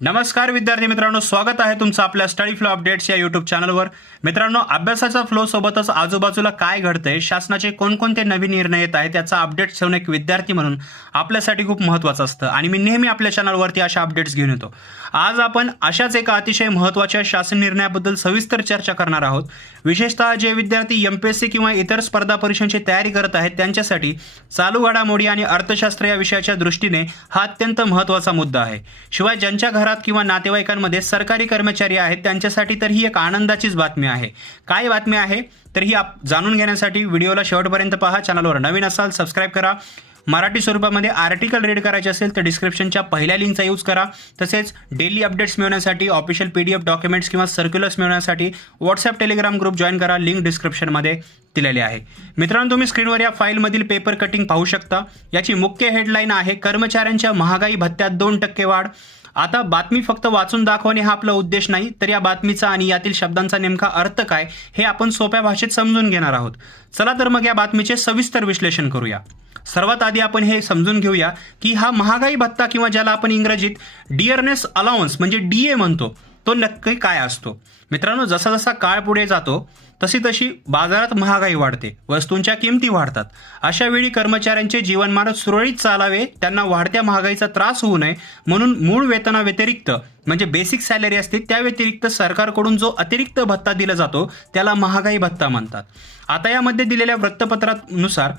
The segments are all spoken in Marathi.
नमस्कार विद्यार्थी मित्रांनो, स्वागत आहे तुमचं आपल्या स्टडी फ्लो अपडेट्स या यूट्यूब चॅनलवर। मित्रांनो, अभ्यासाचा फ्लो सोबतच आजूबाजूला काय घडतंय, शासनाचे कोणकोणते नवीन निर्णय येत आहेत त्याचा अपडेट ठेवणे एक विद्यार्थी म्हणून आपल्यासाठी खूप महत्त्वाचं असतं आणि मी नेहमी आपल्या चॅनलवरती अशा अपडेट्स घेऊन येतो। आज आपण अशाच एका अतिशय महत्त्वाच्या शासन निर्णयाबद्दल सविस्तर चर्चा करणार आहोत। विशेषतः जे विद्यार्थी एमपीएससी किंवा इतर स्पर्धा परीक्षांची तयारी करत आहेत त्यांच्यासाठी चालू घडामोडी आणि अर्थशास्त्र या विषयाच्या दृष्टीने हा अत्यंत महत्त्वाचा मुद्दा आहे। शिवाय ज्यांच्या घरात किंवा नातेवाईकांमध्ये सरकारी कर्मचारी आहेत त्यांच्यासाठी तर ही एक आनंदाचीच बातमी आहे। काय बातमी आहे तर ही जाणून घेण्यासाठी व्हिडिओला शेवटपर्यंत पहा। चॅनलवर नवीन असाल सबस्क्राइब करा। मराठी स्वरूपामध्ये आर्टिकल रीड करायचे असेल तर डिस्क्रिप्शनच्या पहिल्या लिंकचा यूज करा। तसेच डेली अपडेट्स मिळवण्यासाठी ऑफिशियल पीडीएफ डॉक्युमेंट्स किंवा सर्क्युलर्स मिळवण्यासाठी व्हॉट्सअप टेलिग्राम ग्रुप जॉईन करा। लिंक डिस्क्रिप्शनमध्ये दिलेली आहे। मित्रांनो, तुम्ही स्क्रीनवर या फाईलमधील पेपर कटिंग पाहू शकता। याची मुख्य हेडलाईन आहे कर्मचाऱ्यांच्या महागाई भत्त्यात 2% वाढ। आता बातमी फक्त वाचून दाखवणे हा आपला उद्देश नाही, तर या बातमीचा आणि यातील शब्दांचा नेमका अर्थ काय हे आपण सोप्या भाषेत समजून घेणार आहोत। चला तर मग या बातमीचे सविस्तर विश्लेषण करूया। सर्वात आधी आपण हे समजून घेऊया की हा महागाई भत्ता किंवा ज्याला आपण इंग्रजीत डिअरनेस अलाउन्स म्हणजे डीए म्हणतो तो नक्की काय असतो। मित्रांनो, जसा जसा काळ पुढे जातो तशी तशी बाजारात महागाई वाढते, वस्तूंच्या किमती वाढतात। अशा वेळी कर्मचाऱ्यांचे जीवनमान सुरळीत चालावे, त्यांना वाढत्या महागाईचा त्रास होऊ नये म्हणून मूळ वेतनाव्यतिरिक्त म्हणजे बेसिक सॅलरी असते त्या व्यतिरिक्त सरकारकडून जो अतिरिक्त भत्ता दिला जातो त्याला महागाई भत्ता म्हणतात। आता यामध्ये दिलेल्या वृत्तपत्रानुसार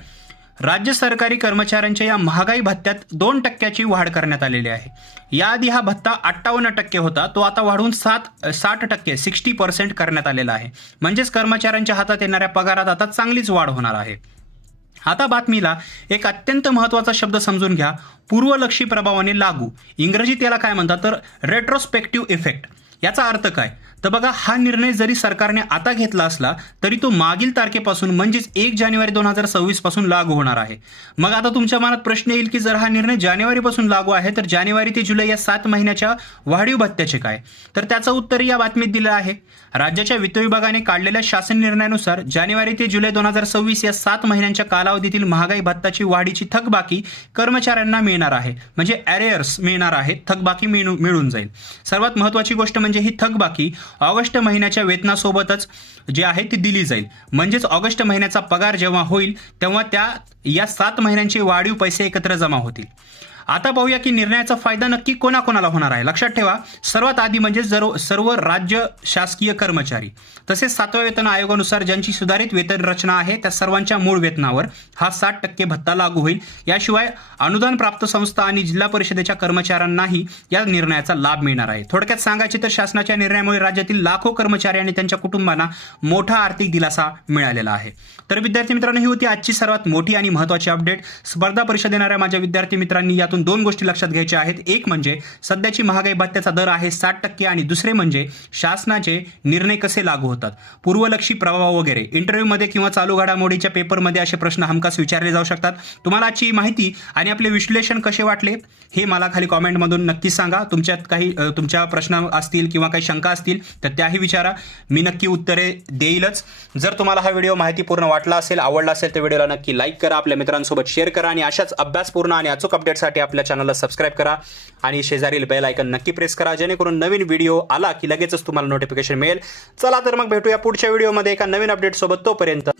राज्य सरकारी कर्मचाऱ्यांच्या या महागाई भत्त्यात 2%ची वाढ करण्यात आलेली आहे। याआधी हा भत्ता 58% होता, तो आता वाढवून 60% करण्यात आलेला आहे। म्हणजेच कर्मचाऱ्यांच्या हातात येणाऱ्या पगारात आता चांगलीच वाढ होणार आहे। आता बातमीला एक अत्यंत महत्त्वाचा शब्द समजून घ्या, पूर्वलक्षी प्रभावाने लागू। इंग्रजीत याला काय म्हणतात तर रेट्रोस्पेक्टिव्ह इफेक्ट। याचा अर्थ काय तर बघा, हा निर्णय जरी सरकारने आता घेतला असला तरी तो मागील तारखेपासून म्हणजेच 1 जानेवारी 2026 पासून लागू होणार आहे। मग आता तुमच्या मनात प्रश्न येईल की जर हा निर्णय जानेवारीपासून लागू आहे तर जानेवारी ते जुलै या 7 महिन्याच्या वाढीव भत्त्याचे काय, तर त्याचं उत्तर या बातमीत दिलं आहे। राज्याच्या वित्त विभागाने काढलेल्या शासन निर्णयानुसार जानेवारी ते जुलै 2026 या 7 महिन्यांच्या कालावधीतील महागाई भत्ताची वाढीची थकबाकी कर्मचाऱ्यांना मिळणार आहे, म्हणजे अरेअर्स मिळणार आहे, थकबाकी मिळून जाईल। सर्वात महत्त्वाची गोष्ट म्हणजे ही थकबाकी ऑगस्ट महिन्याच्या वेतनासोबतच जी आहे ती दिली जाईल। म्हणजेच ऑगस्ट महिन्याचा पगार जेव्हा होईल तेव्हा या 7 महिन्यांचे वाढीव पैसे एकत्र जमा होतील। आता पाहूया की निर्णयाचा फायदा नक्की कोणाकोणाला होणार आहे। लक्षात ठेवा, सर्वात आधी म्हणजे सर्व राज्य शासकीय कर्मचारी, तसेच 7व्या वेतन आयोगानुसार ज्यांची सुधारित वेतन रचना आहे त्या सर्वांच्या मूळ वेतनावर हा 60% भत्ता लागू होईल। याशिवाय अनुदान प्राप्त संस्था आणि जिल्हा परिषदेच्या कर्मचाऱ्यांनाही या निर्णयाचा लाभ मिळणार आहे। थोडक्यात सांगायचे तर शासनाच्या निर्णयामुळे राज्यातील लाखो कर्मचारी आणि त्यांच्या कुटुंबांना मोठा आर्थिक दिलासा मिळालेला आहे। तर विद्यार्थी मित्रांनो, ही होती आजची सर्वात मोठी आणि महत्त्वाची अपडेट। स्पर्धा परीक्षा देणाऱ्या माझ्या विद्यार्थी मित्रांनी यातून 2 गोष्टी लक्षात घ्यायच्या आहेत। एक म्हणजे सध्याची महागाई भत्त्याचा दर आहे 60% आणि दुसरे म्हणजे शासनाचे निर्णय कसे लागू होतात, पूर्वलक्षी प्रभाव वगैरे। इंटरव्ह्यूमध्ये किंवा चालू घडामोडीच्या पेपरमध्ये असे प्रश्न हमखास विचारले जाऊ शकतात। तुम्हाला आजची माहिती आणि आपले विश्लेषण कसे वाटले हे मला खाली कॉमेंटमधून नक्की सांगा। तुमच्या प्रश्न असतील किंवा काही शंका असतील तर त्याही विचारा, मी नक्की उत्तरे देईलच। जर तुम्हाला हा व्हिडिओ माहितीपूर्ण वाटला असेल, आवडला असेल तर व्हिडिओला नक्की लाईक करा, आपल्या मित्रांसोबत शेअर करा आणि अशाच अभ्यासपूर्ण आणि अचूक अपडेटसाठी आपल्या चॅनलला सबस्क्राइब करा आणि शेजारील बेल आयकॉन नक्की प्रेस करा, जेणेकरून नवीन व्हिडिओ आला की लगेचच तुम्हाला नोटिफिकेशन मिळेल। चला तर मग भेटूया पुढच्या व्हिडिओमध्ये एका नवीन अपडेट सोबत। तोपर्यंत